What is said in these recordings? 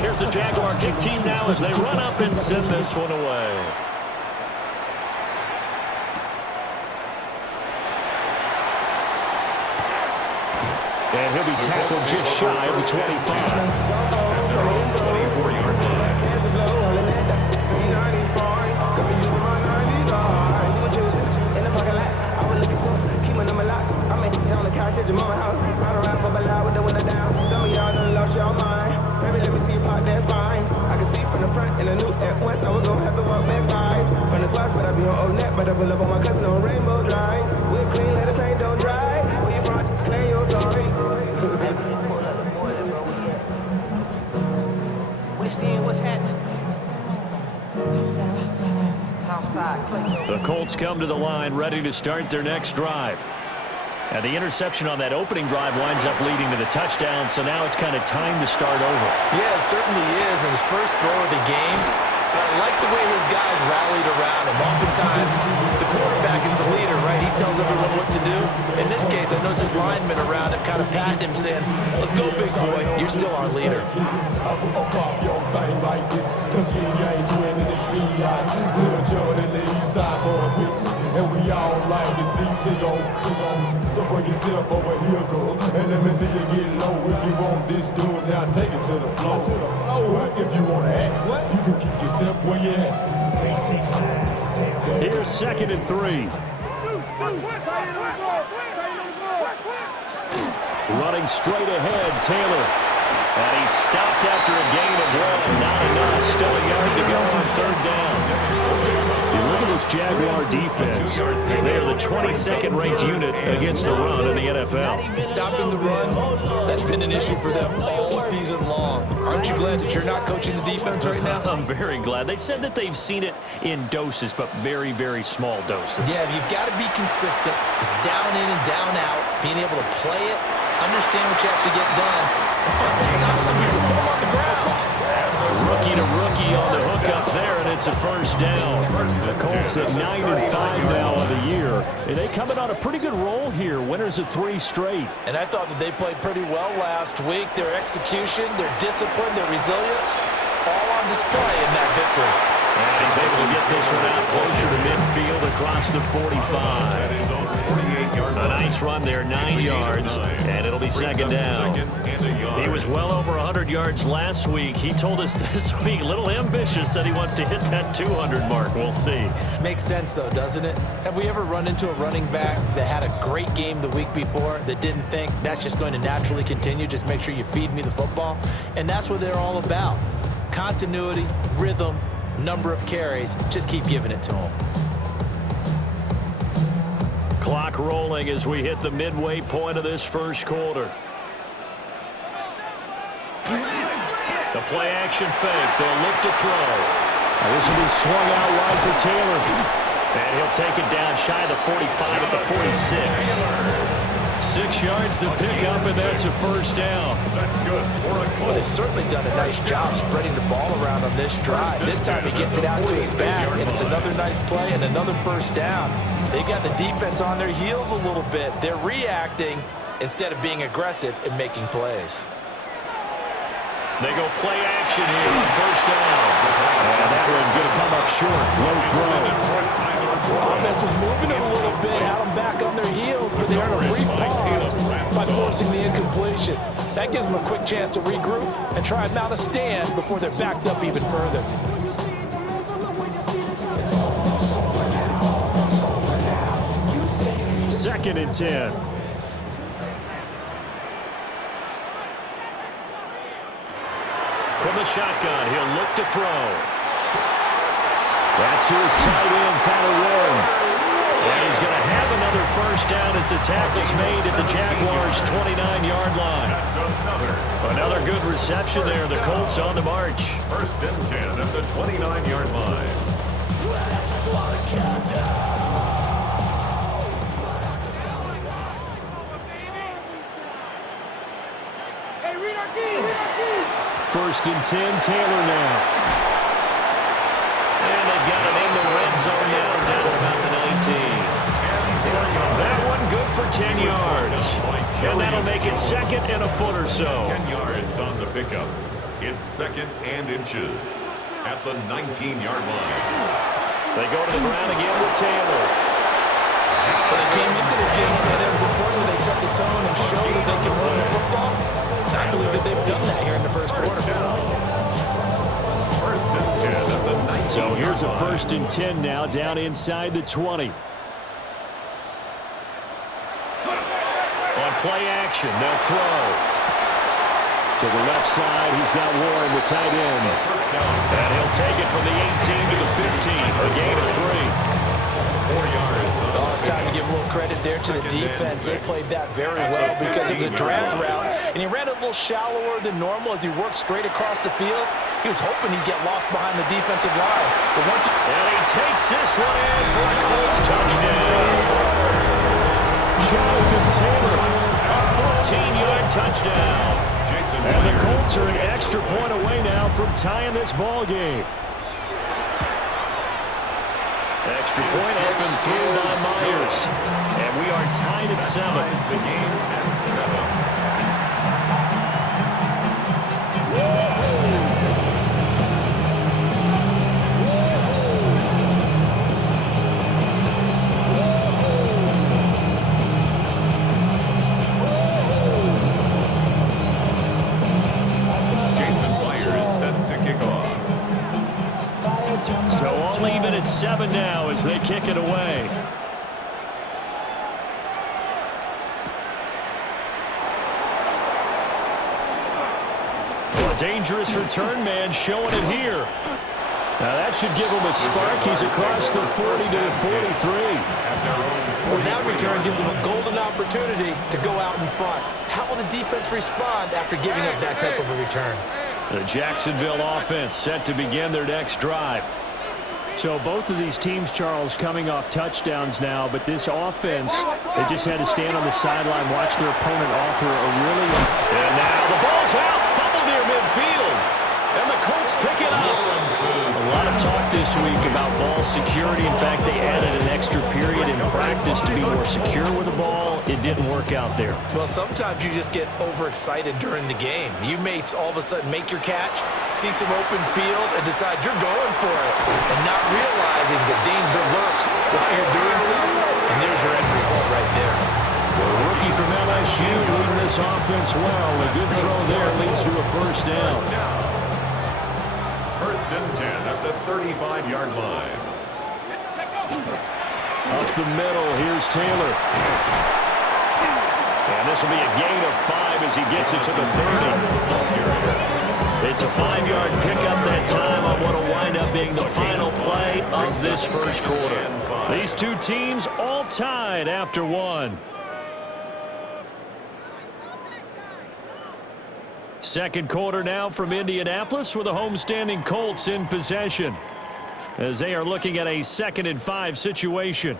Here's the Jaguar kick team now as they run up and send this one away. And he'll be tackled just shy of the 25. Their own 24-yard line. But I pull up on my cousin on Rainbow Drive. Whip clean, let the paint don't dry. Where you from? Claim you're sorry. The Colts come to the line ready to start their next drive. And the interception on that opening drive winds up leading to the touchdown, so now it's kind of time to start over. Yeah, it certainly is, and his first throw of the game. But I like the way his guys rallied around him. Oftentimes, the quarterback is the leader, right? He tells everyone what to do. In this case, I noticed his linemen around him kind of patting him, saying, let's go, big boy. You're still our leader. And we all like to see Tigo. So bring yourself over here, girl. And let me see you get low. If you want this dude, now take it to the floor. If you want to act, you can keep yourself where you at. Here's 2nd and 3. Running straight ahead, Taylor. And he's stopped after a gain of 1. Not enough. Still a yard to go on 3rd down. Look at this Jaguar defense. They are the 22nd ranked unit against the run in the NFL. Stopping the run, that's been an issue for them all season long. Aren't you glad that you're not coaching the defense right now? I'm very glad. They said that they've seen it in doses, but very, very small doses. Yeah, you've got to be consistent. It's down in and down out. Being able to play it, understand what you have to get done, and finally stop some people, put them on the ground. Rookie to rookie on the hook up there, and it's a 1st down. The Colts at 9-5 now on the year. And they coming on a pretty good roll here. Winners of 3 straight. And I thought that they played pretty well last week. Their execution, their discipline, their resilience, all on display in that victory. And he's able to get this one out closer to midfield across the 45. A nice run there, 9 yards, and it'll be 2nd down. He was well over 100 yards last week. He told us this week, a little ambitious, said he wants to hit that 200 mark. We'll see. Makes sense, though, doesn't it? Have we ever run into a running back that had a great game the week before that didn't think that's just going to naturally continue? Just make sure you feed me the football. And that's what they're all about. Continuity, rhythm, number of carries. Just keep giving it to them. Clock rolling as we hit the midway point of this 1st quarter. The play action fake. They'll look to throw. This will be swung out wide for Taylor. And he'll take it down shy of the 45 at the 46. 6 yards to pick up, and that's a 1st down. That's good. Well, they've certainly done a nice job spreading the ball around on this drive. This time he gets it out to his back, and it's another nice play and another 1st down. They got the defense on their heels a little bit. They're reacting instead of being aggressive and making plays. They go play action here on 1st down. And that one's going to come up short. Low throw. Offense was moving it a little bit, had them back on their heels, but they had a brief pause by forcing the incompletion. That gives them a quick chance to regroup and try and mount a stand before they're backed up even further. Second and 10. From the shotgun, he'll look to throw. That's to his tight end, Tyler Warren. And he's going to have another 1st down as the tackle's made at the Jaguars' 29-yard line. Another good reception there. The Colts on the march. 1st and 10 at the 29-yard line. First and 10, Taylor now. And they've got it in the red zone now, down at about the 19. second and a foot or so. 10 yards on the pickup. It's 2nd and inches at the 19-yard line. They go to the ground again with Taylor. Well, they came into this game saying it was important that they set the tone and show that they can run the football. And I believe that they've done that here in the first quarter. First and 10 at the 19-yard line. So here's a 1st and 10 now, down inside the 20. On play action, they'll throw. To the left side, he's got Warren, the tight end. And he'll take it from the 18 to the 15, a gain of 3. 4 yards. Oh, it's time to give a little credit there to the defense. They played that very well because it was a drag route, and he ran a little shallower than normal as he worked straight across the field. He was hoping he'd get lost behind the defensive line. But once and he takes this one in for a Colts touchdown. Jonathan Taylor, a 14-yard touchdown. And the Colts are an extra point away now from tying this ball game. Extra point up and through by Myers. And we are tied at 7. The game at 7. So all even at 7 now as they kick it away. Well, a dangerous return man showing it here. Now that should give him a spark. He's across the 40 to the 43. Well, that return gives him a golden opportunity to go out in front. How will the defense respond after giving up that type of a return? The Jacksonville offense set to begin their next drive. So both of these teams, Charles, coming off touchdowns now, but this offense, they just had to stand on the sideline, watch their opponent offer a really... And now the ball's out, fumble near midfield, and the Colts pick it up. A lot of talk this week about ball security. In fact, they added an extra period in practice to be more secure with the ball. It didn't work out there. Well, sometimes you just get overexcited during the game. You may all of a sudden make your catch, see some open field, and decide you're going for it, and not realizing the danger lurks while you're doing so, and there's your end result right there. The rookie from LSU leading this offense well. A good throw there leads to a first down. 1st and 10 at the 35-yard line. Up the middle, here's Taylor. And this will be a gain of 5 as he gets it to the 30. It's a 5-yard pickup that time on what will wind up being the final play of this first quarter. These two teams all tied after 1. Second quarter now from Indianapolis with the homestanding Colts in possession as they are looking at a 2nd and 5 situation.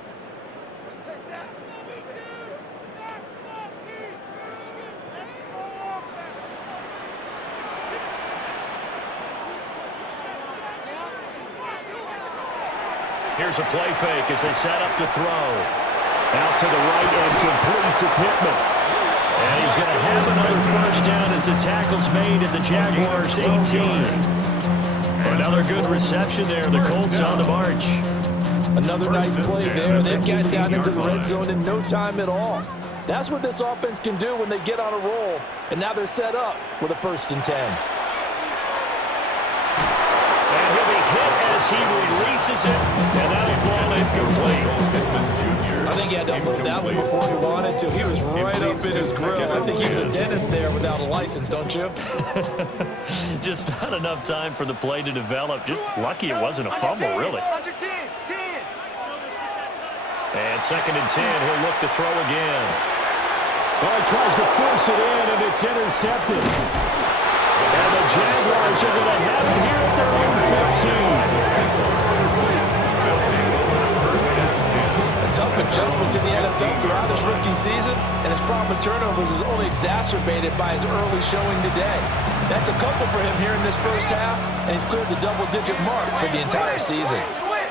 Here's a play fake as they set up to throw. Out to the right and complete to Pittman. And he's going to have another first down as the tackle's made at the Jaguars' 18. Another good reception there. The Colts on the march. Another nice play there. They've gotten down into the red zone in no time at all. That's what this offense can do when they get on a roll. And now they're set up with a 1st and 10. And he'll be hit as he releases it. And that'll fall incomplete. I think he had to unload that one before he wanted to. He was right up in his grill. I think he was a dentist there without a license, don't you? Just not enough time for the play to develop. Just lucky it wasn't a fumble, really. And 2nd and 10, he'll look to throw again. Well, he tries to force it in, and it's intercepted. And the Jaguars are going to have it here at their own 15. Tough adjustment to the NFL throughout his rookie season, and his problem with turnovers is only exacerbated by his early showing today. That's a couple for him here in this first half, and he's cleared the double-digit mark for the entire season.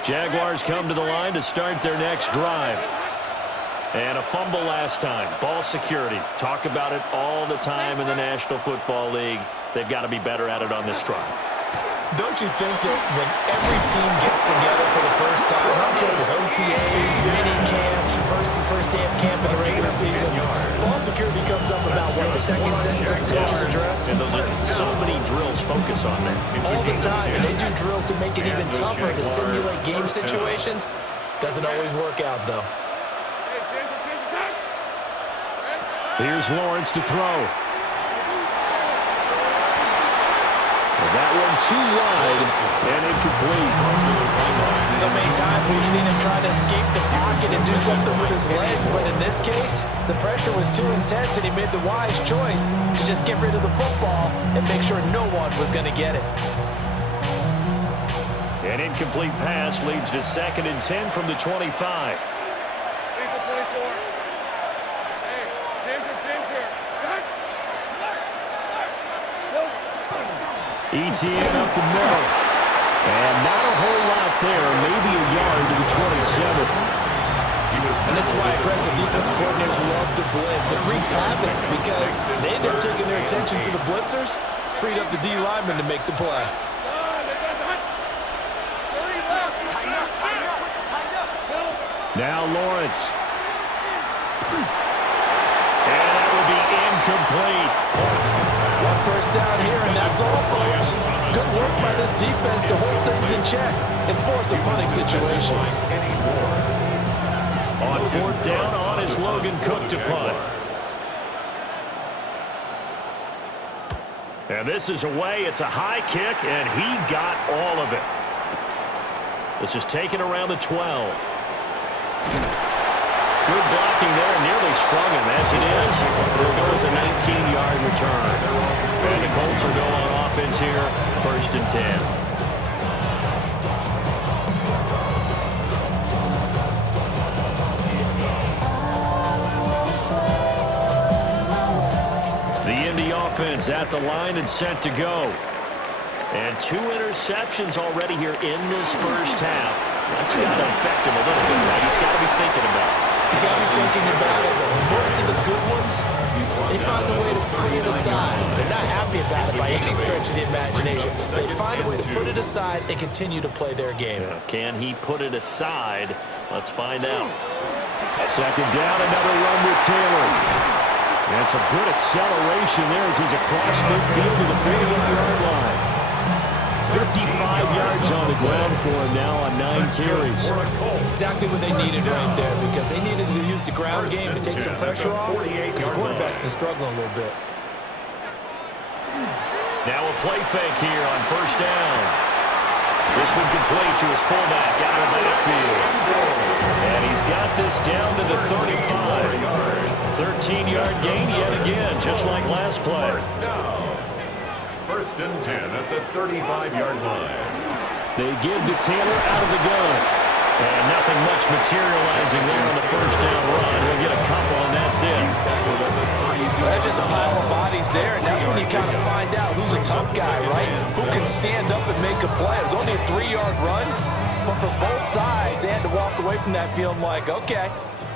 Jaguars come to the line to start their next drive. And a fumble last time. Ball security. Talk about it all the time in the National Football League. They've got to be better at it on this drive. Don't you think that when every team gets together for the first time, I don't care if it's OTAs, mini camps, first day of camp in the regular season, ball security comes up about, what, the second sentence of the coach's address? And those are so many drills focus on that. All the time, and they do drills to make it even tougher to simulate game situations. Doesn't always work out, though. Here's Lawrence to throw. That one too wide and incomplete. So many times we've seen him try to escape the pocket and do something with his legs, but in this case, the pressure was too intense and he made the wise choice to just get rid of the football and make sure no one was going to get it. An incomplete pass leads to 2nd and 10 from the 25. ETN up the middle. And not a whole lot there. Maybe a yard to the 27. And this is why aggressive defense coordinators love to blitz. It wreaks havoc because they end up taking their attention to the blitzers, freed up the D lineman to make the play. Now Lawrence. And that will be incomplete. One first down here, and that's all, folks. Good work by this defense to hold things in check and force a punting situation. On 4th down, on is Logan Cook to punt. And this is away. It's a high kick, and he got all of it. This is taken around the 12. Good blocking there, nearly sprung him. As it is, it'll go as a 19-yard return. And the Colts will go on offense here, 1st and 10. The Indy offense at the line and set to go. And 2 interceptions already here in this first half. That's got to affect him a little bit, right? He's got to be thinking about it. He's got to be thinking about it, but most of the good ones, they find a way to put it aside. They're not happy about it by any stretch of the imagination. They find a way to put it aside and continue to play their game. Yeah. Can he put it aside? Let's find out. 2nd down, another run with Taylor. And some good acceleration there as he's across midfield to the 48-yard line. 55 yards on the ground for him now on 9 carries. Exactly what they needed right there, because they needed to use the ground game to take some pressure off, because the quarterback's been struggling a little bit. Now a play fake here on 1st down. This one complete to his fullback out of the backfield. And he's got this down to the 35. 13-yard gain yet again, just like last play. 1st and 10 at the 35-yard line. They give to Taylor out of the gun. And nothing much materializing there on the 1st down run. He'll get a couple, and that's it. There's just a pile of bodies there, and that's when you kind of find out who's a tough guy, right? Who can stand up and make a play. It was only a 3-yard run, but for both sides, they had to walk away from that feeling like, okay,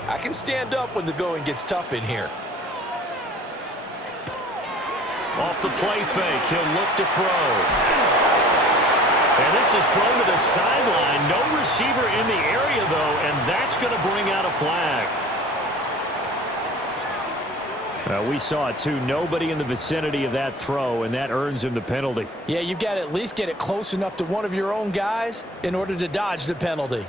I can stand up when the going gets tough in here. Off the play fake, he'll look to throw. And this is thrown to the sideline. No receiver in the area, though, and that's going to bring out a flag. We saw it, too. Nobody in the vicinity of that throw, and that earns him the penalty. Yeah, you've got to at least get it close enough to one of your own guys in order to dodge the penalty.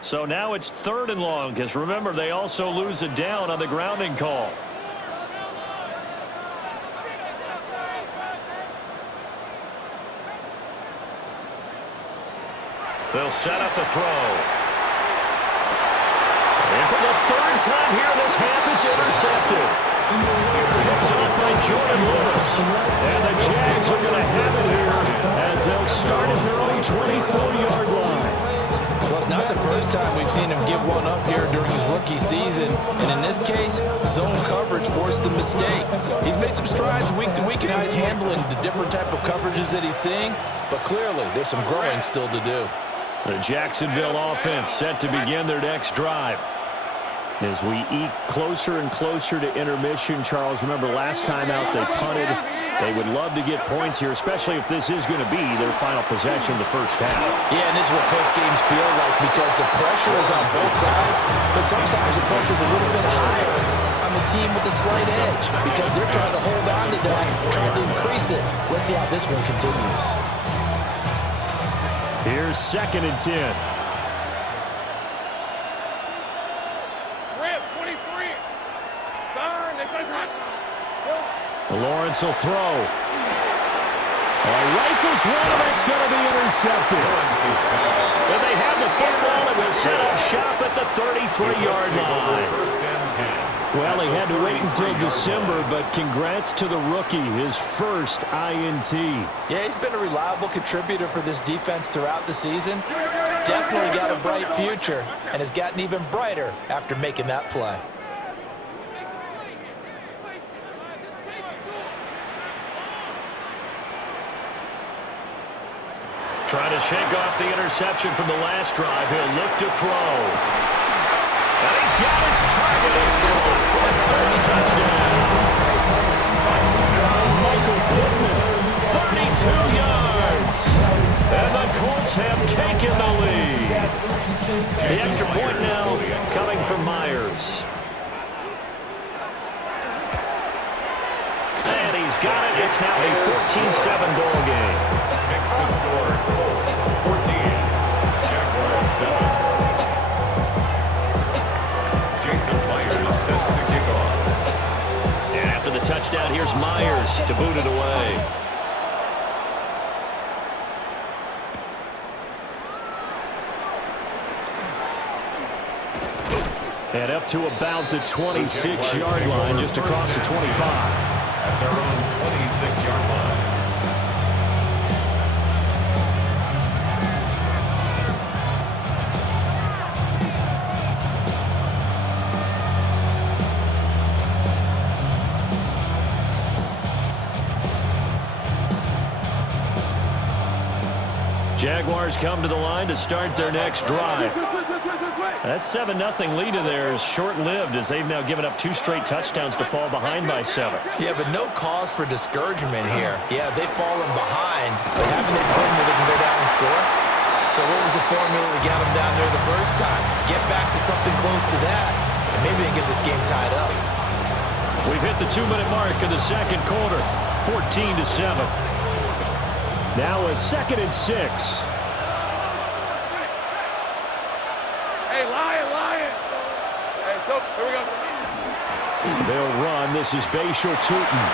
So now it's 3rd and long, because remember, they also lose a down on the grounding call. They'll set up the throw. And for the 3rd time here in this half, it's intercepted. Picked up by Jordan Lewis. And the Jags are going to have it here as they'll start at their own 24-yard line. Well, it's not the first time we've seen him give one up here during his rookie season. And in this case, zone coverage forced the mistake. He's made some strides week to week in how he's handling the different type of coverages that he's seeing. But clearly, there's some growing still to do. The Jacksonville offense set to begin their next drive. As we eke closer and closer to intermission, Charles, remember last time out they punted. They would love to get points here, especially if this is going to be their final possession of the first half. Yeah, and this is what close games feel like because the pressure is on both sides, but sometimes the pressure is a little bit higher on the team with the slight edge because they're trying to hold on to that, trying to increase it. Let's see how this one continues. Here's 2nd and 10. Lawrence will throw. Rifles one, and it's going to be intercepted. And they have the football and will set up shop at the 33-yard line. Well, he had to wait until December, but congrats to the rookie, his first INT. Yeah, he's been a reliable contributor for this defense throughout the season. Definitely got a bright future and has gotten even brighter after making that play. Trying to shake off the interception from the last drive. He'll look to throw. And he's got his target. It's caught for a Colts touchdown. Michael Pittman, 32 yards. And the Colts have taken the lead. The extra point now coming from Myers. And he's got it. It's now a 14-7 ball game. Makes the score Colts 14, Jaguars 7. Jason Myers set to kick off. And after the touchdown, here's Myers to boot it away. And up to about the 26-yard line, just across the 25. At their own 26-yard line. Jaguars come to the line to start their next drive. That 7-0 lead of theirs short-lived as they've now given up 2 straight touchdowns to fall behind by 7. Yeah, but no cause for discouragement here. Yeah, they've fallen behind, but haven't they proven that they can go down and score? So what was the formula that got them down there the first time? Get back to something close to that, and maybe they can get this game tied up. We've hit the 2-minute mark of the second quarter, 14-7. Now a 2nd and 6. Hey, Lion. Hey, so, here we go. They'll run. This is Bashal Tootin.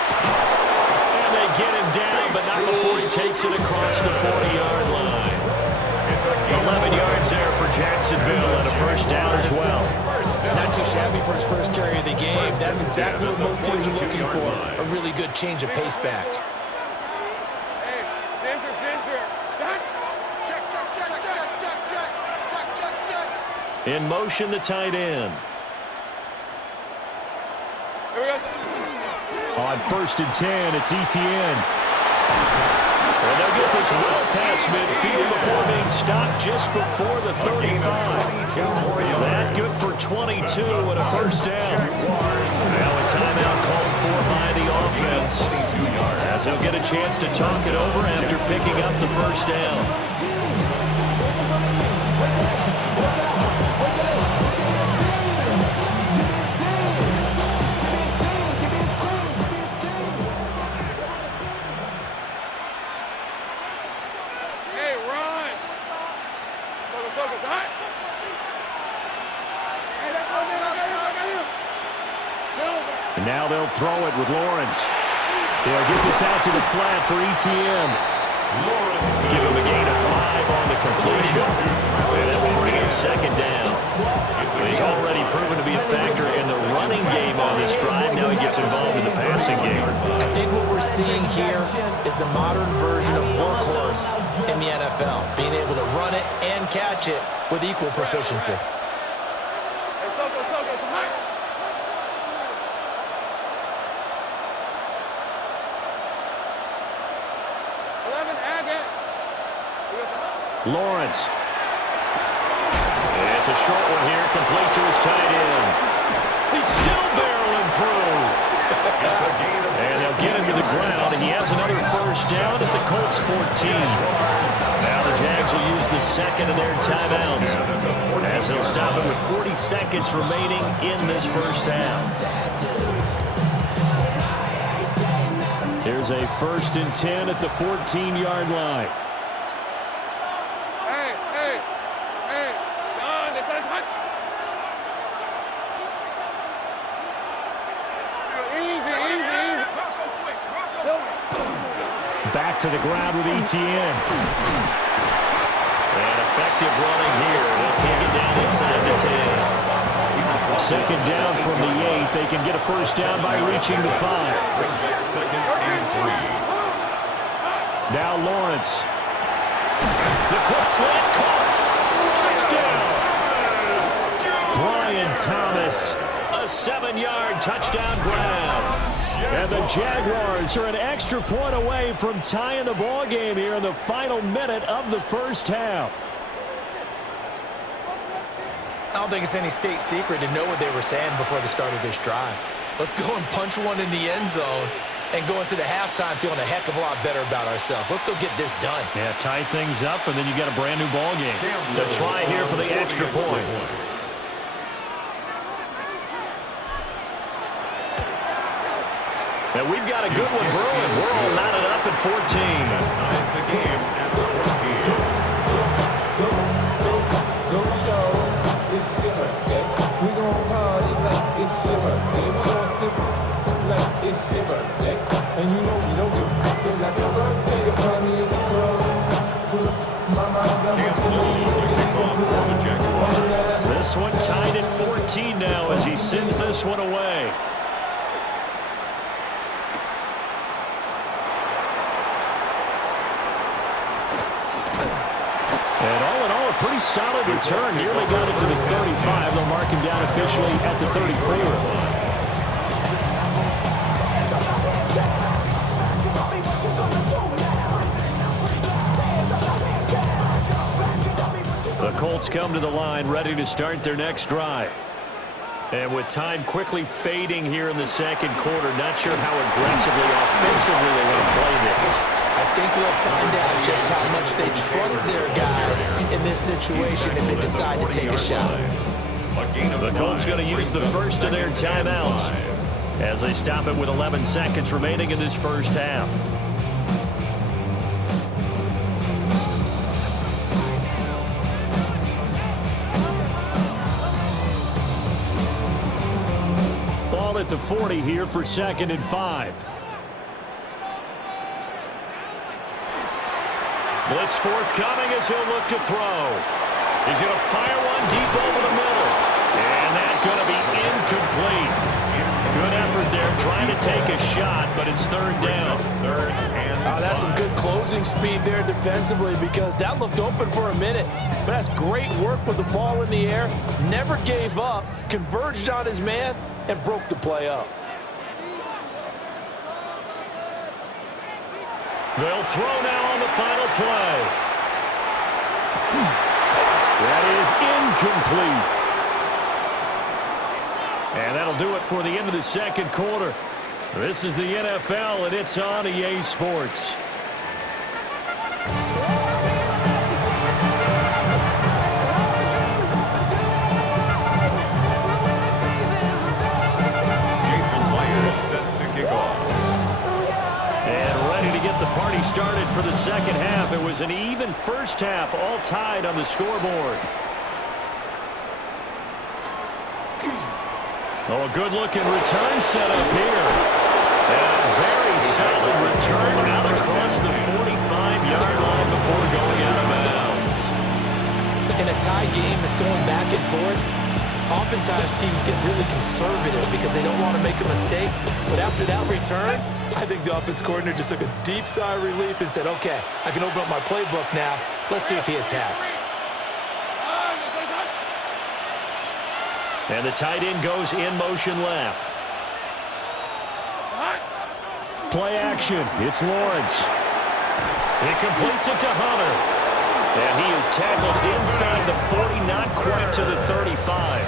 And they get him down, but not before he takes it across the 40-yard line. 11 yards there for Jacksonville and a first down as well. Not too shabby for his first carry of the game. That's exactly what most teams are looking for. A really good change of pace back. In motion, the tight end. On 1st and 10, it's ETN. And they'll get this well past midfield before being stopped just before the 35. That good for 22 and a first down. Now a timeout called for by the offense, as they'll get a chance to talk it over after picking up the first down. And now they'll throw it with Lawrence. They'll get this out to the flat for ETN. Lawrence give him a gain of 5 on the completion. And that will bring him second down. He's already proven to be a factor in the running game on this drive. Now he gets involved in the passing game. I think what we're seeing here is the modern version of workhorse in the NFL, being able to run it and catch it with equal proficiency. Lawrence It's a short one here, complete to his tight end. He's still barreling through. And they'll get him to the ground, and he has another first down at the Colts 14. Now the Jags will use the second of their timeouts as they'll stop it with 40 seconds remaining in this first half. Here's a 1st and 10 at the 14-yard line. Hey, John, this is hot. Easy. Back to the ground with Etienne. And effective running here. They'll take it down inside the 10. Second down from the 8. They can get a first down by reaching the 5. Second and 3. Now Lawrence. The quick slant caught. Touchdown. Brian Thomas. A 7-yard touchdown grab. And the Jaguars are an extra point away from tying the ball game here in the final minute of the first half. I don't think it's any state secret to know what they were saying before the start of this drive. Let's go and punch one in the end zone and go into the halftime feeling a heck of a lot better about ourselves. Let's go get this done. Yeah, tie things up, and then you got a brand new ball game. To try here for the extra point. And we've got a good one brewing. We're all knotted up at 14. Ties the game at 14. Don't show, it's your birthday. We gon' party like it's your birthday. We gon' sip like it's your birthday. And you know we don't give a fuck like your birthday. You're funny in the club. Mama, I got what This one tied at 14 now as he sends this one away. And all in all, a pretty solid return. Nearly got it to the 35. They'll mark him down officially at the 34. The Colts come to the line, ready to start their next drive. And with time quickly fading here in the second quarter, not sure how aggressively, offensively they want to play this. I think we'll find out just how much they trust their guys in this situation if they decide to take a shot. The Colts going to use the first of their timeouts as they stop it with 11 seconds remaining in this first half. Ball at the 40 here for 2nd and 5. Blitz forthcoming as he'll look to throw. He's going to fire one deep over the middle. And that's going to be incomplete. Good effort there trying to take a shot, but it's 3rd down. That's some good closing speed there defensively because that looked open for a minute. But that's great work with the ball in the air. Never gave up, converged on his man, and broke the play up. They'll throw now on the final play. That is incomplete. And that'll do it for the end of the second quarter. This is the NFL, and it's on EA Sports. The party started for the second half. It was an even first half, all tied on the scoreboard. Oh, a good-looking return set up here. And a very solid return out across the 45-yard line before going out of bounds. In a tie game that's going back and forth, oftentimes teams get really conservative because they don't want to make a mistake. But after that return, I think the offense coordinator just took a deep sigh of relief and said, okay, I can open up my playbook now. Let's see if he attacks. And the tight end goes in motion left. Play action. It's Lawrence. He completes it to Hunter. And he is tackled inside the 40, not quite to the 35.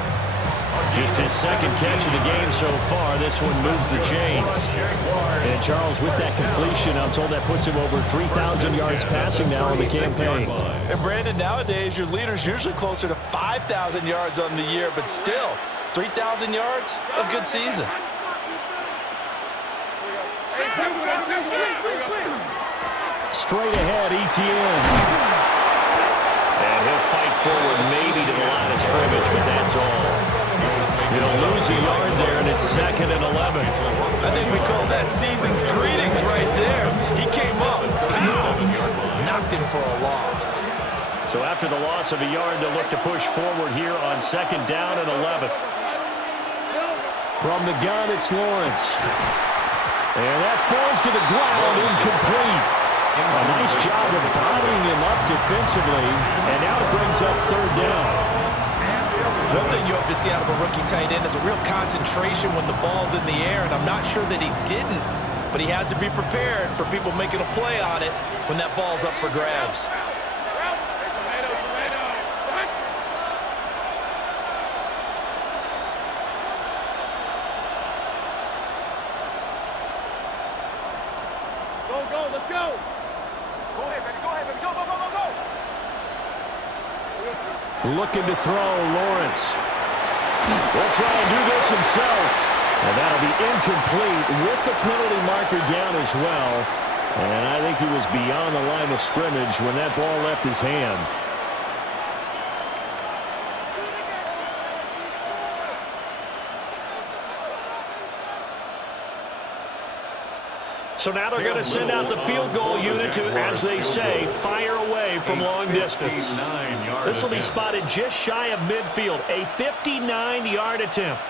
Just his second catch of the game so far. This one moves the chains. And Charles, with that completion, I'm told that puts him over 3,000 yards passing now in the campaign. And Brandon, nowadays your leader's usually closer to 5,000 yards on the year, but still, 3,000 yards, a good season. Straight ahead, ETN. And he'll fight forward maybe to the line of scrimmage, but that's all. He'll lose a yard there, and it's 2nd and 11. I think we call that season's greetings right there. He came up, pow, knocked him for a loss. So after the loss of a yard, they'll look to push forward here on 2nd down and 11. From the gun, it's Lawrence. And that falls to the ground, incomplete. A nice job of bodying him up defensively, and now it brings up 3rd down. One thing you hope to see out of a rookie tight end is a real concentration when the ball's in the air, and I'm not sure that he didn't, but he has to be prepared for people making a play on it when that ball's up for grabs. Go, let's go. Go ahead, baby, go, go, go, go, go. Looking to throw, Lawrence. Will try and do this himself. And that'll be incomplete with the penalty marker down as well. And I think he was beyond the line of scrimmage when that ball left his hand. So now they're going to send out the field goal unit to, as they say, fire away from long distance. This will be spotted just shy of midfield, a 59-yard attempt.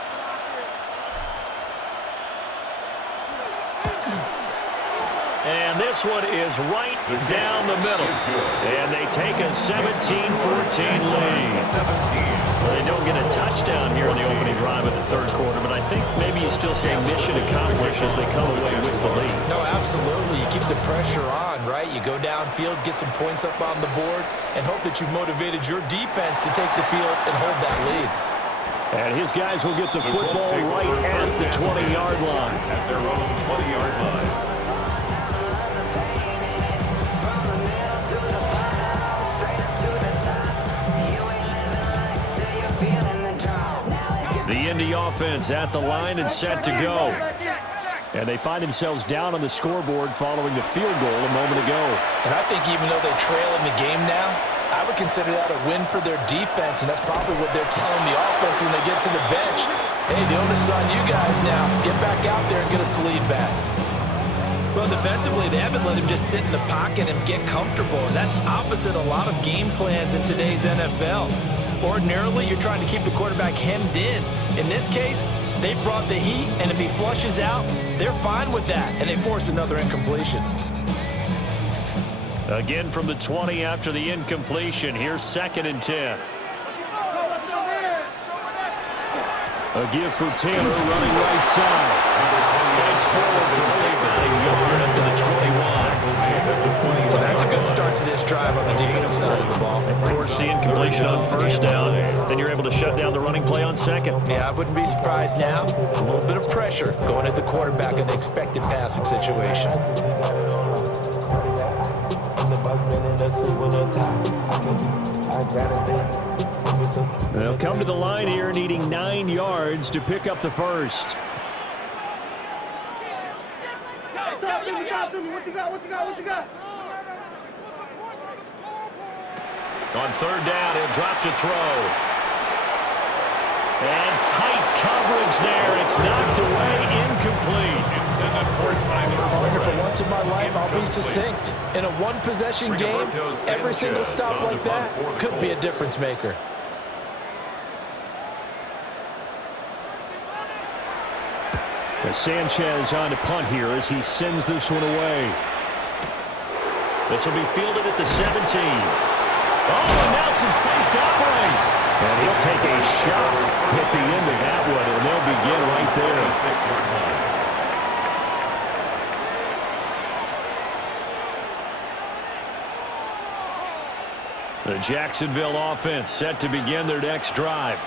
And this one is right down the middle. And they take a 17-14 lead. Well, they don't get a touchdown here in the opening drive of the 3rd quarter, but I think maybe you still say mission accomplished as they come away with the lead. No, absolutely. You keep the pressure on, right? You go downfield, get some points up on the board, and hope that you've motivated your defense to take the field and hold that lead. And his guys will get the football right at the 20-yard line. At their own 20-yard line. The Indy offense at the line and set to go. And they find themselves down on the scoreboard following the field goal a moment ago. And I think even though they trail in the game now, I would consider that a win for their defense, and that's probably what they're telling the offense when they get to the bench. Hey, the onus is on you guys now. Get back out there and get us the lead back. Well, defensively, they haven't let him just sit in the pocket and get comfortable, and that's opposite a lot of game plans in today's NFL. Ordinarily, you're trying to keep the quarterback hemmed in. In this case, they brought the heat, and if he flushes out, they're fine with that, and they force another incompletion. Again from the 20 after the incompletion. Here's 2nd and 10. A give for Taylor running right side. Fights forward for only about a yard up to the 21. Well, that's a good start to this drive on the defensive side of the ball. Force the incompletion on 1st down. Then you're able to shut down the running play on 2nd. Yeah, I wouldn't be surprised now. A little bit of pressure going at the quarterback in the expected passing situation. They'll come to the line here needing 9 yards to pick up the first. What you got? On 3rd down, he'll drop to throw. And tight coverage there. It's knocked away, incomplete. Partner, for once in my life, I'll be succinct. In a one-possession game, every single stop like that could be a difference maker. Sanchez on to punt here as he sends this one away. This will be fielded at the 17. Oh, and now some space to operate. And he'll take a shot at the end of that one, and they'll begin right there. The Jacksonville offense set to begin their next drive.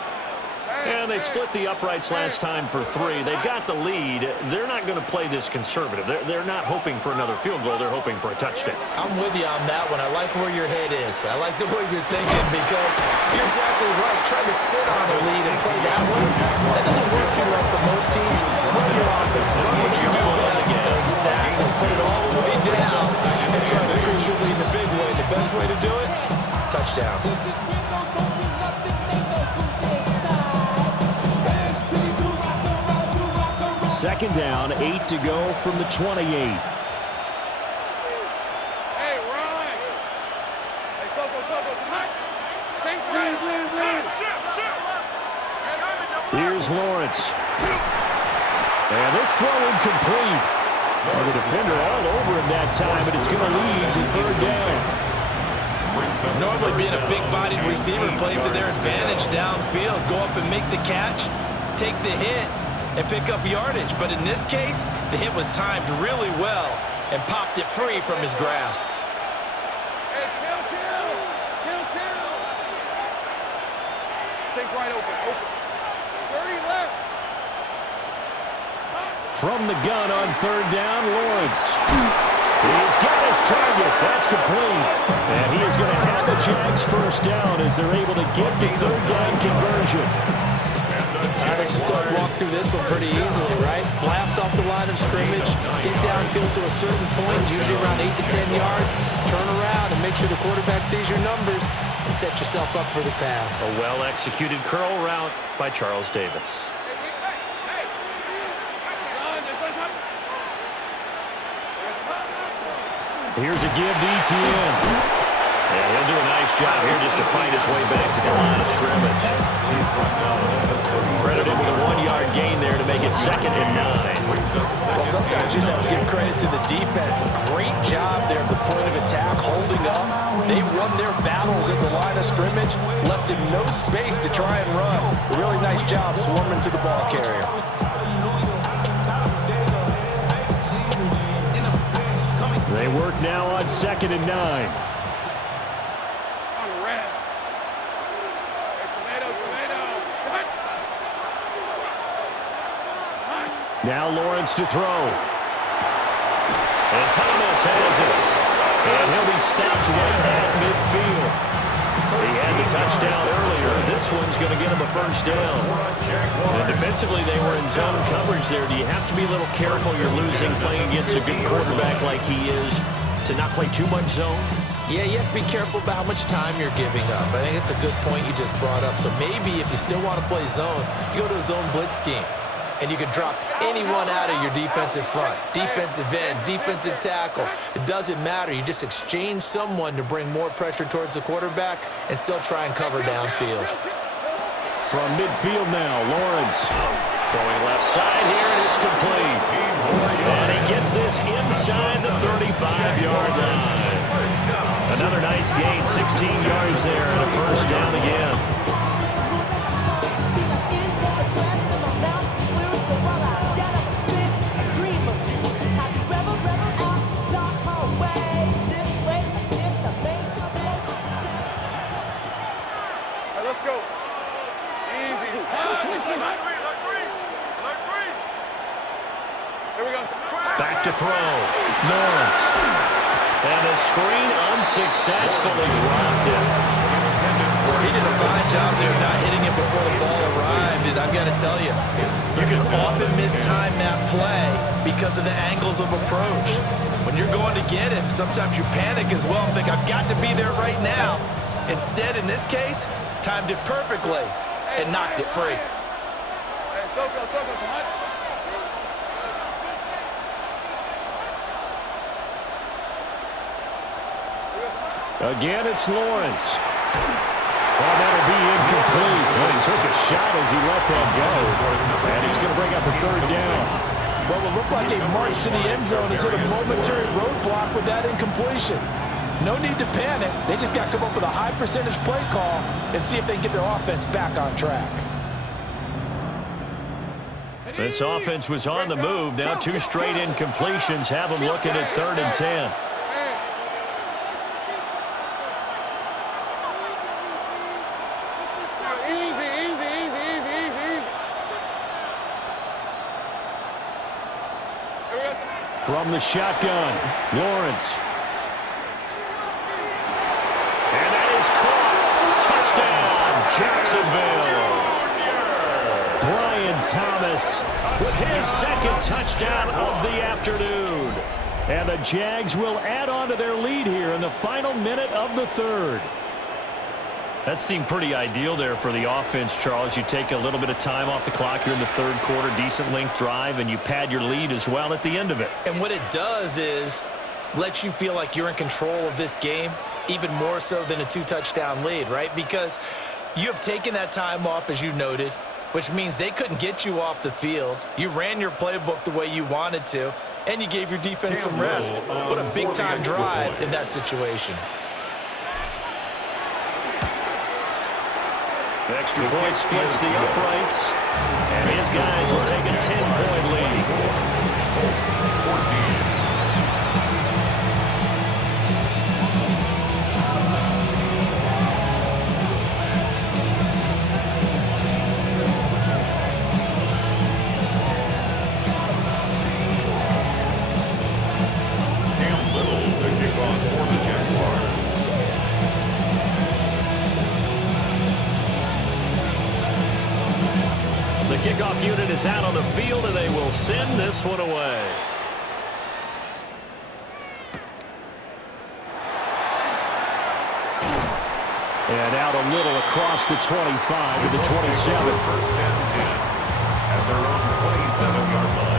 And they split the uprights last time for 3. They've got the lead. They're not going to play this conservative. They're not hoping for another field goal. They're hoping for a touchdown. I'm with you on that one. I like where your head is. I like the way you're thinking because you're exactly right. Trying to sit on a lead and play that way, that doesn't work too well for most teams. Run your offense. Run what you do best. Exactly. Put it all the way down and try to increase your lead in a big way. The best way to do it, touchdowns. Second down, 8 to go from the 28. Hey, Ryan. Hey, Soko. Sink right. Here's Lawrence. And this throw incomplete. Well, the defender all over him that time, but it's going to lead to third down. Normally being a big-bodied receiver plays to their advantage downfield. Go up and make the catch, take the hit, and pick up yardage. But in this case, the hit was timed really well and popped it free from his grasp. Hey, kill. Take right open. 30 left. From the gun on third down, Lawrence. He's got his target. That's complete. And he is going to have the Jags first down as they're able to get the third down conversion. Let's just go ahead and walk through this one pretty easily, right? Blast off the line of scrimmage, get downfield to a certain point, usually around 8 to 10 yards, turn around and make sure the quarterback sees your numbers and set yourself up for the pass. A well-executed curl route by Charles Davis. Here's a give to ETN. And he'll do a nice job here just to fight his way back to the line of scrimmage. Credited with a 1-yard gain there to make it 2nd and 9. Well, sometimes you just have to give credit to the defense. A great job there at the point of attack, holding up. They won their battles at the line of scrimmage, left him no space to try and run. A really nice job swarming to the ball carrier. They work now on 2nd and 9. Now Lawrence to throw. And Thomas has it. And he'll be stopped right at midfield. He had the touchdown earlier. This one's going to get him a first down. And defensively, they were in zone coverage there. Do you have to be a little careful? You're losing playing against a good quarterback like he is to not play too much zone? Yeah, you have to be careful about how much time you're giving up. I think it's a good point you just brought up. So maybe if you still want to play zone, you go to a zone blitz scheme. And you can drop anyone out of your defensive front, defensive end, defensive tackle. It doesn't matter. You just exchange someone to bring more pressure towards the quarterback and still try and cover downfield. From midfield now, Lawrence. Throwing left side here, and it's complete. And he gets this inside the 35-yard line. Another nice gain, 16 yards there, and a first down again. Let's go. Easy. Here we go. Back to throw. Lawrence. And the screen unsuccessfully dropped him. He did a fine job there not hitting him before the ball arrived. And I've got to tell you, you can often mistime that play because of the angles of approach. When you're going to get him, sometimes you panic as well and think, I've got to be there right now. Instead, in this case, timed it perfectly and knocked it free. Hey, Soko, come on. Again, it's Lawrence. Well, that'll be incomplete. But he took a shot as he let that go. And he's going to bring up a third down. What will look like a march to the end zone has hit a momentary roadblock with that incompletion. No need to panic. They just got to come up with a high percentage play call and see if they can get their offense back on track. This offense was on the move. Now 2 straight incompletions have them looking at 3rd and 10. From the shotgun, Lawrence. And that is caught. Touchdown, Jacksonville. Brian Thomas with his second touchdown of the afternoon. And the Jags will add on to their lead here in the final minute of the third. That seemed pretty ideal there for the offense, Charles. You take a little bit of time off the clock here in the third quarter, decent length drive, and you pad your lead as well at the end of it. And what it does is let you feel like you're in control of this game, even more so than a 2-touchdown lead, right? Because you have taken that time off, as you noted, which means they couldn't get you off the field. You ran your playbook the way you wanted to, and you gave your defense some rest. What a big-time drive in that situation. Extra point splits the uprights, and his guys will take a 10-point lead. Cam Little, the kickoff for the Jaguars. The kickoff unit is out on the field, and they will send this one away. And out a little across the 25 to the 27. First and 10 at their own 27-yard line.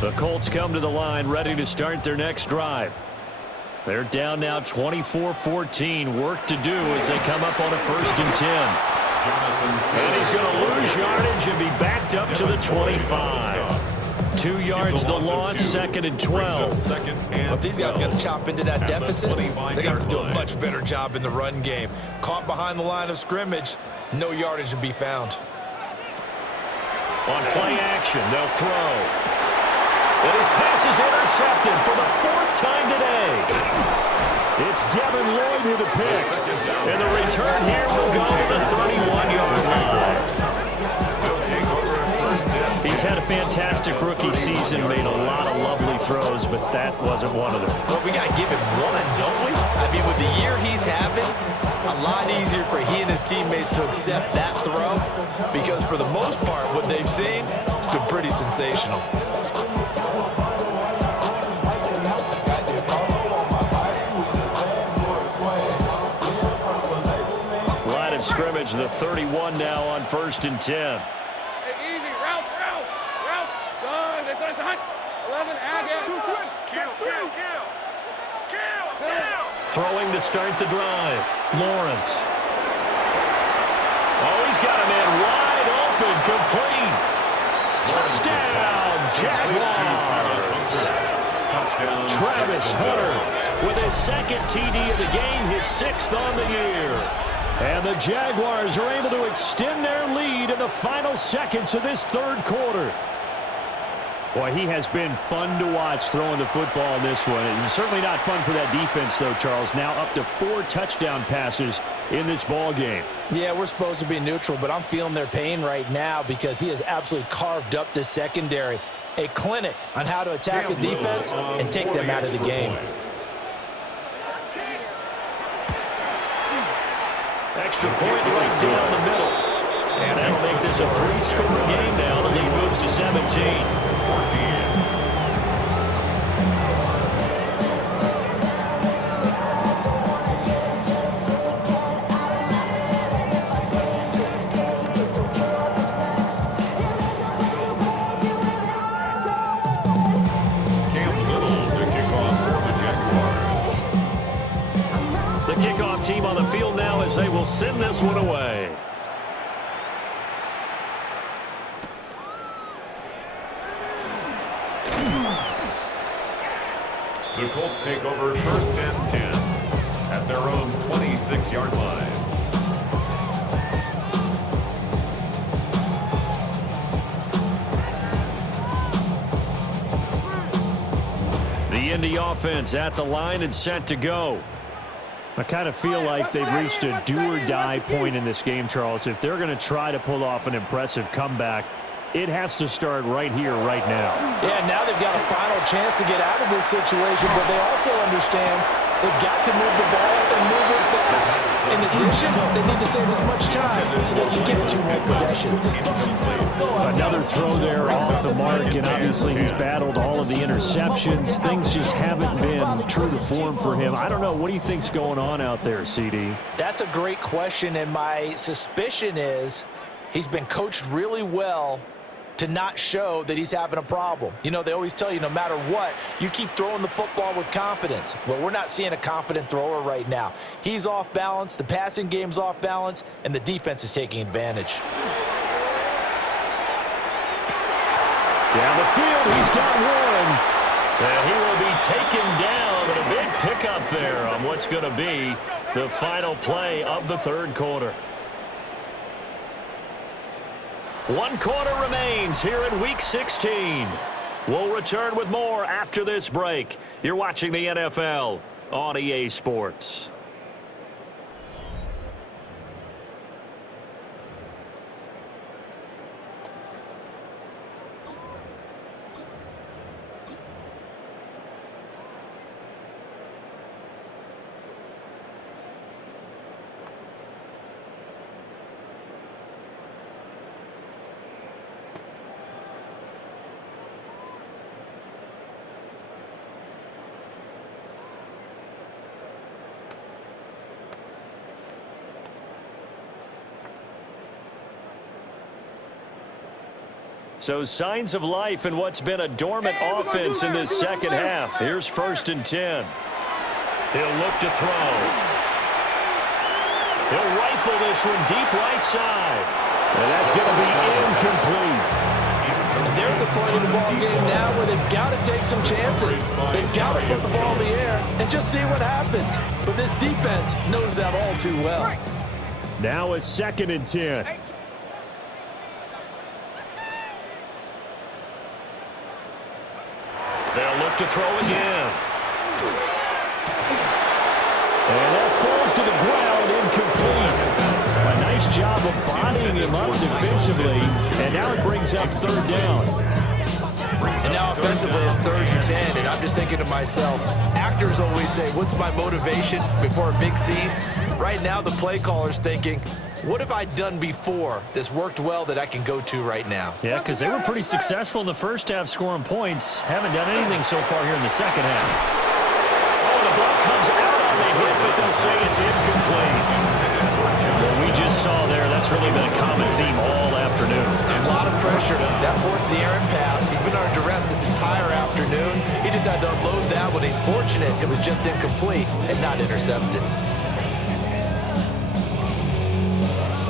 The Colts come to the line ready to start their next drive. They're down now 24-14. Work to do as they come up on a 1st and 10. And he's going to lose yardage and be backed up to the 25. 2 yards the loss, 2nd and 12. If these guys got to chop into that deficit, they got to do a much better job in the run game. Caught behind the line of scrimmage, no yardage to be found. On play action, they'll throw. And his pass is intercepted for the 4th time today. It's Devin Lloyd with a pick. And the return here will go to the 31-yard line. He's had a fantastic rookie season, made a lot of lovely throws, but that wasn't one of them. Well, we got to give him one, don't we? I mean, with the year he's having, a lot easier for he and his teammates to accept that throw because for the most part, what they've seen, it's been pretty sensational. Line of scrimmage, the 31 now on 1st and 10. Hey, easy. Route. Son, they said it's a hunt. 11, kill. Throwing to start the drive. Lawrence. Oh, he's got a man wide open, complete. Touchdown, Jaguars. Travis Hunter with his 2nd TD of the game, his 6th on the year. And the Jaguars are able to extend their lead in the final seconds of this 3rd quarter. Boy, he has been fun to watch throwing the football in this one. It's certainly not fun for that defense, though, Charles. Now up to 4 touchdown passes in this ball game. Yeah, we're supposed to be neutral, but I'm feeling their pain right now because he has absolutely carved up this secondary. A clinic on how to attack the defense and take them out of the game. Extra point right down the middle. And that'll make this a 3-score game now. The lead moves to 17. Kickoff team on the field now as they will send this one away. The Colts take over 1st and 10 at their own 26-yard line. The Indy offense at the line and set to go. I kind of feel like they've reached a do-or-die point in this game, Charles. If they're going to try to pull off an impressive comeback, it has to start right here, right now. Yeah, now they've got a final chance to get out of this situation, but they also understand they've got to move the ball and move it fast. In addition, they need to save as much time so they can get 2 more possessions. Another throw there off the mark, and obviously he's battled all of the interceptions. Things just haven't been true to form for him. I don't know. What do you think's going on out there, CD? That's a great question, and my suspicion is he's been coached really well to not show that he's having a problem. You know, they always tell you no matter what, you keep throwing the football with confidence. Well, we're not seeing a confident thrower right now. He's off balance, the passing game's off balance, and the defense is taking advantage. Down the field, he's got one. And he will be taken down, but a big pickup there on what's going to be the final play of the third quarter. 1 quarter remains here in Week 16. We'll return with more after this break. You're watching the NFL on EA Sports. So signs of life in what's been a dormant offense in this second half. Here's 1st and 10. He'll look to throw. He'll rifle this one deep right side. And that's going to be incomplete. And they're at the point of the ball game now where they've got to take some chances. They've got to put the ball in the air and just see what happens. But this defense knows that all too well. Now a 2nd and 10. They'll look to throw again. And that falls to the ground, incomplete. A nice job of bodying him up defensively, and now it brings up 3rd down. And now offensively it's 3rd and 10, and I'm just thinking to myself, actors always say, what's my motivation before a big scene? Right now the play caller's thinking, what have I done before that's worked well that I can go to right now? Yeah, because they were pretty successful in the first half scoring points. Haven't done anything so far here in the second half. Oh, the ball comes out on the hit, but they'll say it's incomplete. What we just saw there, that's really been a common theme all afternoon. A lot of pressure. That forced the errant pass. He's been under duress this entire afternoon. He just had to unload that one. He's fortunate it was just incomplete and not intercepted.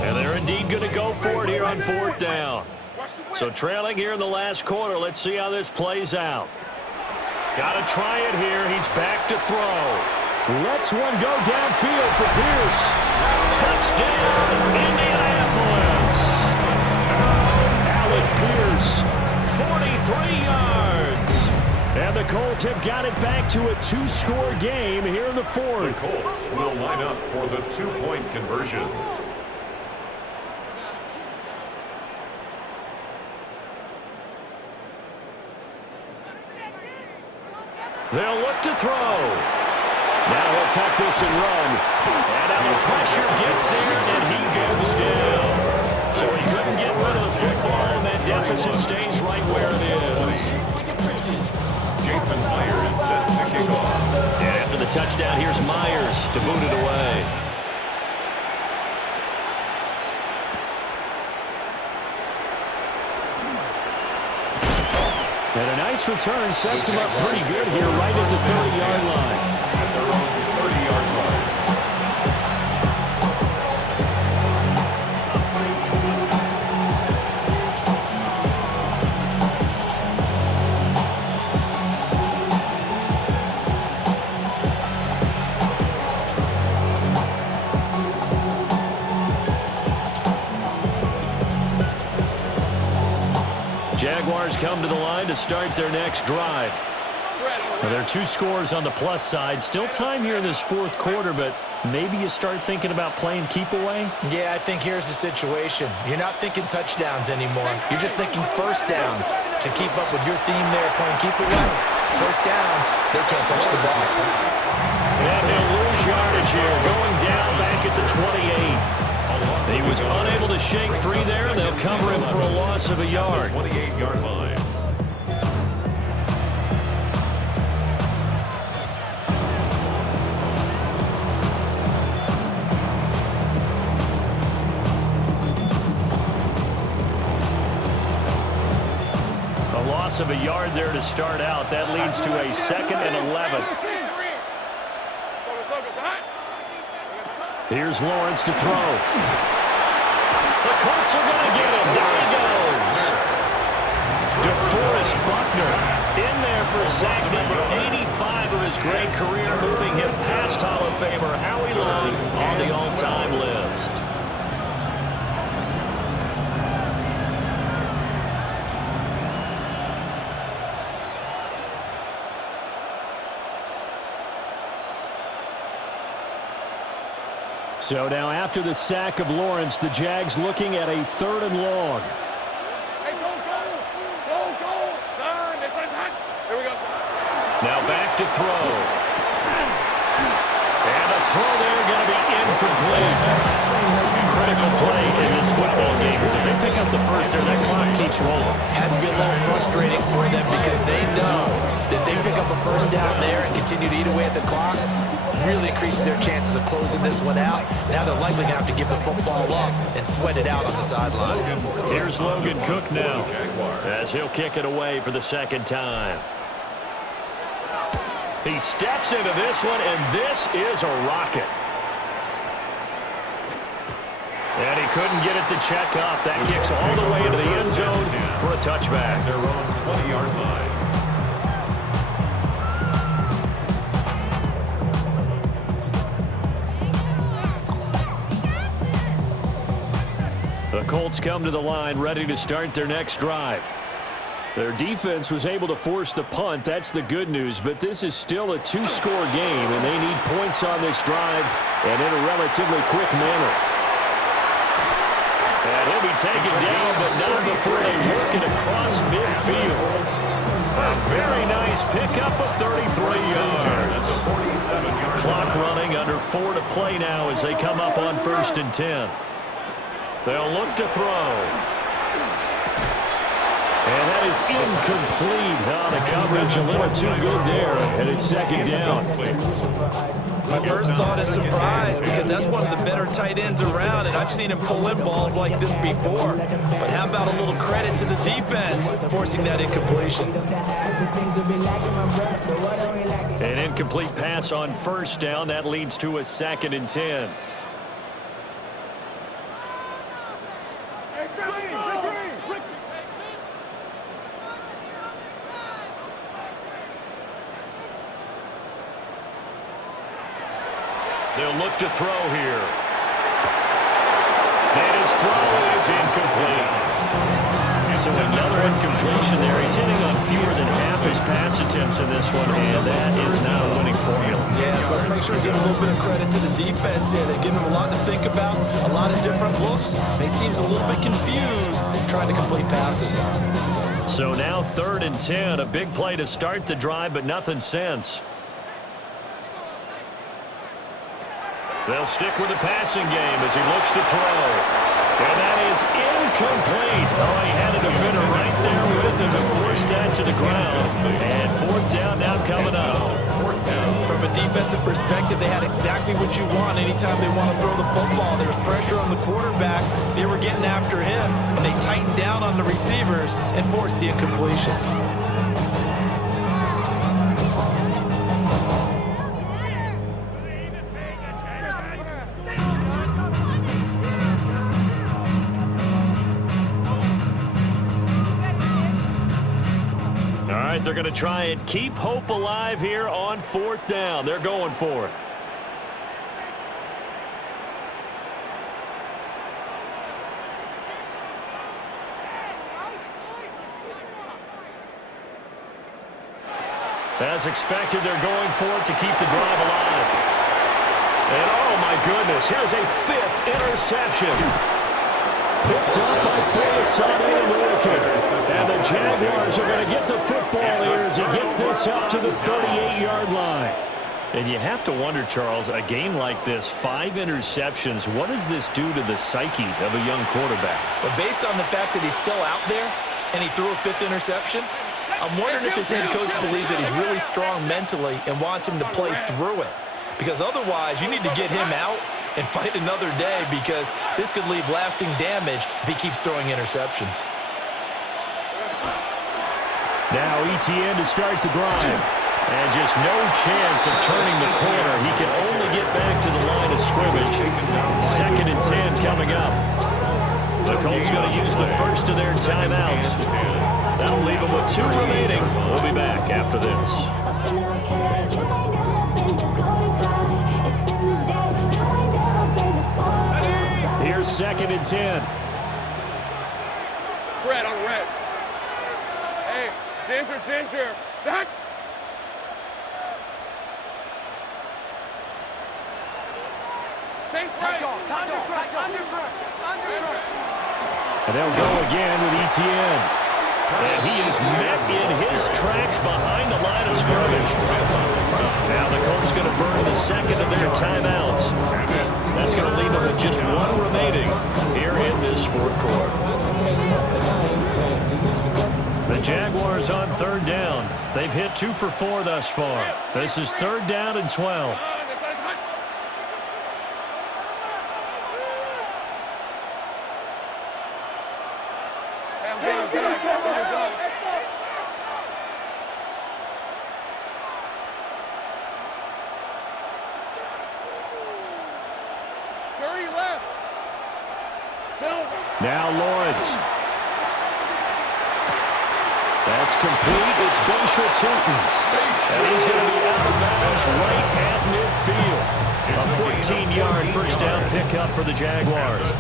And they're indeed going to go for it here on 4th down. So trailing here in the last quarter. Let's see how this plays out. Got to try it here. He's back to throw. Lets one go downfield for Pierce. Touchdown, Indianapolis. Alec Pierce, 43 yards. And the Colts have got it back to a 2-score game here in the 4th. The Colts will line up for the 2-point conversion. They'll look to throw. Now he'll tuck this and run. And now the pressure gets there, and he goes down. So he couldn't get rid of the football, and that deficit stays right where it is. Jason Myers set to kick off. And after the touchdown, here's Myers to boot it away. And a nice return sets him up pretty good here right at the 30-yard line. At their own 30-yard line. Jaguars come to the line to start their next drive. Well, there are 2 scores on the plus side. Still time here in this fourth quarter, but maybe you start thinking about playing keep away? Yeah, I think here's the situation. You're not thinking touchdowns anymore. You're just thinking first downs. To keep up with your theme there, playing keep away, first downs, they can't touch the ball. And he'll lose yardage here, going down back at the 28. He was unable to shake free there, and they'll cover him for a loss of a yard. 28-yard line. Loss of a yard there to start out. That leads to a 2nd and 11. Here's Lawrence to throw. The Colts are going to get him. There he goes. DeForest Buckner in there for sack number 85 of his great career, moving him past Hall of Famer Howie Long on the all-time list. So now after the sack of Lawrence, the Jags looking at a 3rd and long. Hey, go. Son, it's hot. Here we go. Now back to throw. And a throw there going to be incomplete. Critical play in this football game is if they pick up the first there, that clock keeps rolling. Has been a little frustrating for them because they know that they pick up a first down there and continue to eat away at the clock. Really increases their chances of closing this one out. Now they're likely going to have to give the football up and sweat it out on the sideline. Here's Logan Cook now as he'll kick it away for the 2nd time. He steps into this one, and this is a rocket. And he couldn't get it to check up. That kicks all the way into the end zone for a touchback. They're on 20-yard line. The Colts come to the line ready to start their next drive. Their defense was able to force the punt. That's the good news, but this is still a 2-score game, and they need points on this drive and in a relatively quick manner. And he'll be taken down, but not before they work it across midfield. A very nice pickup of 33 yards. Clock running, under 4 to play now as they come up on 1st and 10. They'll look to throw. And that is incomplete. The coverage a little too good there, and it's 2nd down. My first thought is surprise because that's one of the better tight ends around, and I've seen him pull in balls like this before. But how about a little credit to the defense forcing that incompletion? An incomplete pass on 1st down. That leads to a 2nd and 10. They'll look to throw here. And his throw is incomplete. So another incompletion there. He's hitting on fewer than half his pass attempts in this one, and that is not a winning formula. Yeah, so let's make sure we give a little bit of credit to the defense here. They're giving him a lot to think about, a lot of different looks, and he seems a little bit confused trying to complete passes. So now 3rd and 10, a big play to start the drive, but nothing since. They'll stick with the passing game as he looks to throw. And that is incomplete. Oh, he had a defender right there with him and forced that to the ground. And 4th down now coming up. From a defensive perspective, they had exactly what you want anytime they want to throw the football. There was pressure on the quarterback. They were getting after him, and they tightened down on the receivers and forced the incompletion. They're going to try and keep hope alive here on 4th down. They're going for it. As expected, they're going for it to keep the drive alive. And oh my goodness, here's a 5th interception. Picked up by Faisane and and the Jaguars are going to get the football here as he gets this up to the 38-yard line. And you have to wonder, Charles, a game like this, 5 interceptions, what does this do to the psyche of a young quarterback? But based on the fact that he's still out there and he threw a 5th interception, I'm wondering if his head coach believes that he's really strong mentally and wants him to play through it. Because otherwise, you need to get him out and fight another day, because this could leave lasting damage if he keeps throwing interceptions. Now ETN to start the drive. And just no chance of turning the corner. He can only get back to the line of scrimmage. 2nd and 10 coming up. The Colts going to use the first of their timeouts. That'll leave them with 2 remaining. We'll be back after this. Here's 2nd and 10. Red on red. Hey, Ginger. Zach. And they'll go again with ETN. And he is met in his tracks behind the line of scrimmage. Now the Colts going to burn the 2nd of their timeouts. That's going to leave them with just 1 remaining here in this 4th quarter. The Jaguars on 3rd down. They've hit 2 for 4 thus far. This is 3rd down and 12. Now Lawrence. That's complete. It's Basher Tootin. And he's going to be out of bounds right at midfield. A 14-yard first down pickup for the Jaguars.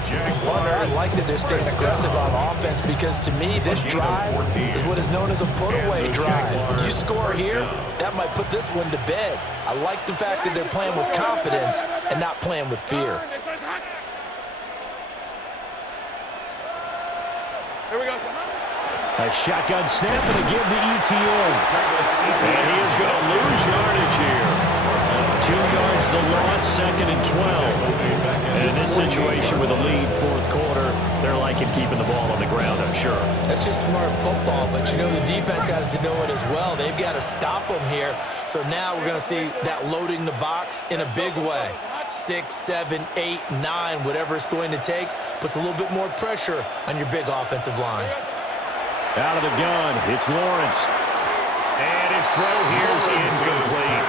Well, I like that they're staying aggressive on offense, because to me, this drive is what is known as a put-away drive. You score here, that might put this one to bed. I like the fact that they're playing with confidence and not playing with fear. Here we go. A shotgun snap and again to ETN. And he is going to lose yardage here. 2 yards the loss, 2nd and 12. And in this situation with a lead 4th quarter, they're liking keeping the ball on the ground, I'm sure. That's just smart football, but you know the defense has to know it as well. They've got to stop them here. So now we're going to see that loading the box in a big way. 6, 7, 8, 9, whatever it's going to take, puts a little bit more pressure on your big offensive line. Out of the gun, it's Lawrence. And his throw here is incomplete.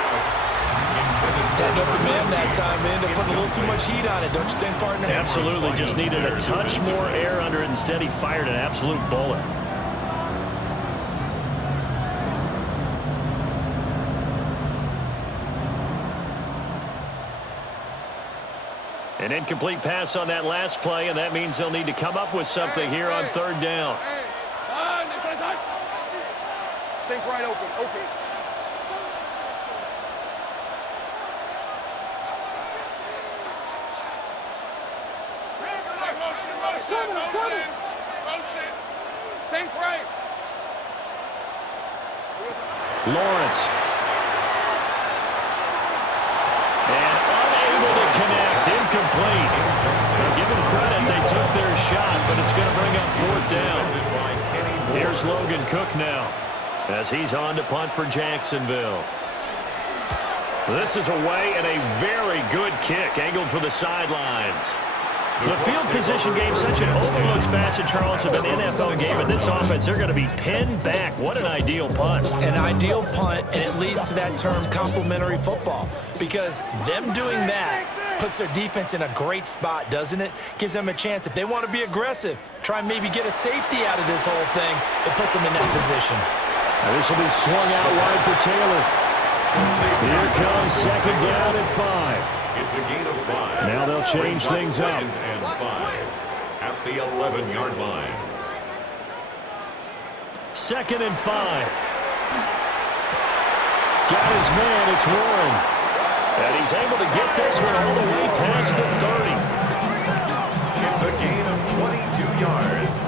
Got an open man that time, and ended up putting a little too much heat on it, don't you think, partner? Absolutely, just needed a touch more air under it. Instead, he fired an absolute bullet. An incomplete pass on that last play, and that means they'll need to come up with something here on 3rd down. Think right open. Motion. Think right. Lawrence. And unable to connect, incomplete. Now give them credit, they took their shot, but it's going to bring up 4th down. Here's Logan Cook now, as he's on to punt for Jacksonville. This is away, and a very good kick, angled for the sidelines. The field position game, such an overlooked facet, Charles, of an NFL game. In this offense, they're going to be pinned back. What an ideal punt. An ideal punt, and it leads to that term complementary football, because them doing that puts their defense in a great spot, doesn't it? Gives them a chance. If they want to be aggressive, try and maybe get a safety out of this whole thing, it puts them in that position. Now this will be swung out wide for Taylor. Here comes 2nd down and 5. It's a gain of 5. Now they'll change things up. 2nd and 5 at the 11-yard line. 2nd and 5. Got his man. It's Warren. And he's able to get this one all the way past the 30. It's a gain of 22 yards.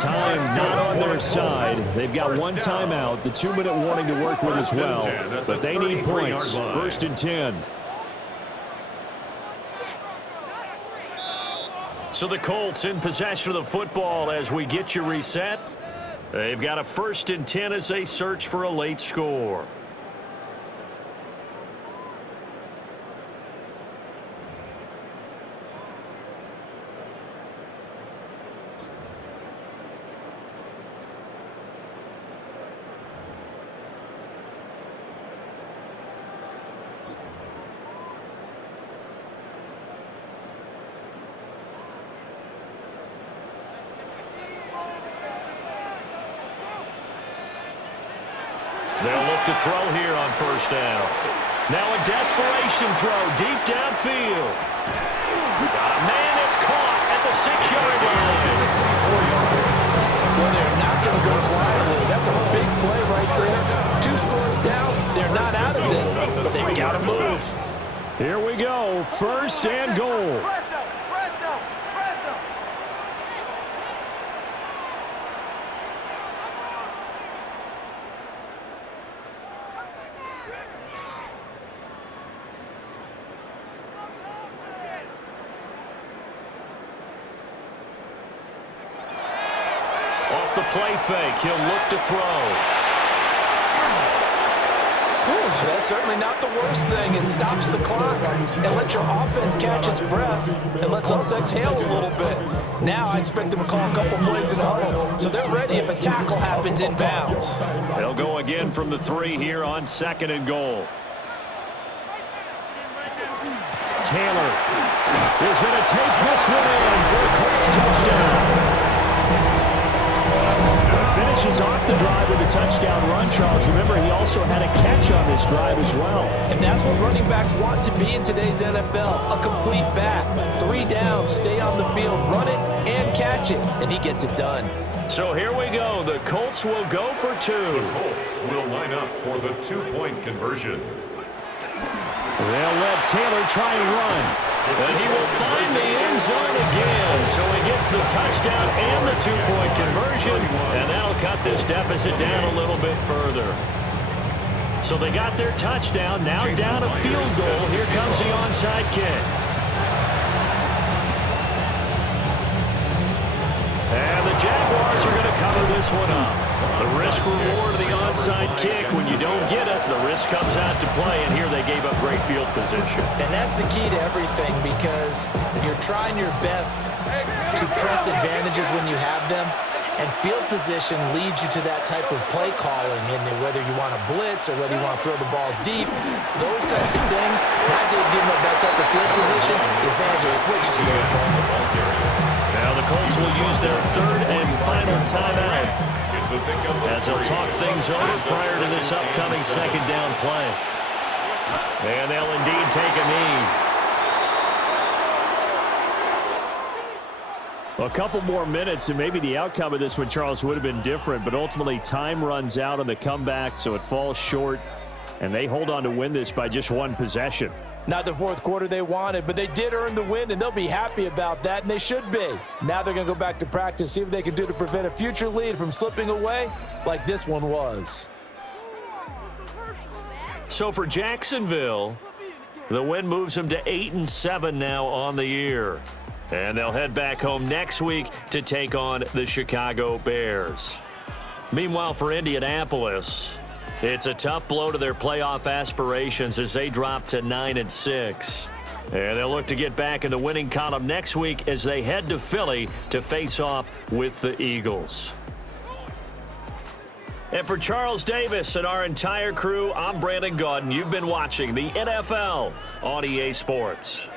Time not on their side. They've got one timeout, the 2-minute warning to work with as well. But they need points. 1st and 10. So the Colts in possession of the football as we get you reset. They've got a 1st and 10 as they search for a late score. They'll look to throw here on 1st down. Now a desperation throw deep downfield. Got a man that's caught at the 6-yard line. Well, they're not going to go quietly. That's a big play right there. 2 scores down. They're not out of this, but they've got to move. Here we go. 1st and goal. Off the play fake, he'll look to throw. That's certainly not the worst thing. It stops the clock and lets your offense catch its breath and lets us exhale a little bit. Now I expect them to call a couple plays in the huddle, so they're ready if a tackle happens inbounds. They'll go again from the 3 here on 2nd and goal. Taylor is going to take this one in for a Colts touchdown. Finishes off the drive with a touchdown run, Charles. Remember, he also had a catch on this drive as well. And that's what running backs want to be in today's NFL, a complete back. 3 downs, stay on the field, run it, and catch it, and he gets it done. So here we go. The Colts will go for 2. The Colts will line up for the 2-point conversion. They'll let Taylor try and run. And he will find the end zone again. So he gets the touchdown and the 2-point conversion. And that'll cut this deficit down a little bit further. So they got their touchdown. Now down a field goal. Here comes the onside kick. And the Jaguars are going to cover this one up. The risk-reward of the onside kick, when you don't get it, the risk comes out to play, and here they gave up great field position. And that's the key to everything, because you're trying your best to press advantages when you have them, and field position leads you to that type of play calling, and whether you want to blitz or whether you want to throw the ball deep, those types of things, not giving up that type of field position, the advantage is switched to their opponent. Now the Colts will use their 3rd and final timeout as they'll talk things over prior to this upcoming 2nd down play. And they'll indeed take a knee. A couple more minutes, and maybe the outcome of this one, Charles, would have been different, but ultimately time runs out on the comeback, so it falls short, and they hold on to win this by just 1 possession. Not the 4th quarter they wanted, but they did earn the win, and they'll be happy about that, and they should be. Now they're going to go back to practice, see what they can do to prevent a future lead from slipping away like this one was. So for Jacksonville, the win moves them to 8-7 now on the year. And they'll head back home next week to take on the Chicago Bears. Meanwhile, for Indianapolis, it's a tough blow to their playoff aspirations as they drop to 9-6. And they'll look to get back in the winning column next week as they head to Philly to face off with the Eagles. And for Charles Davis and our entire crew, I'm Brandon Gaudin. You've been watching the NFL on EA Sports.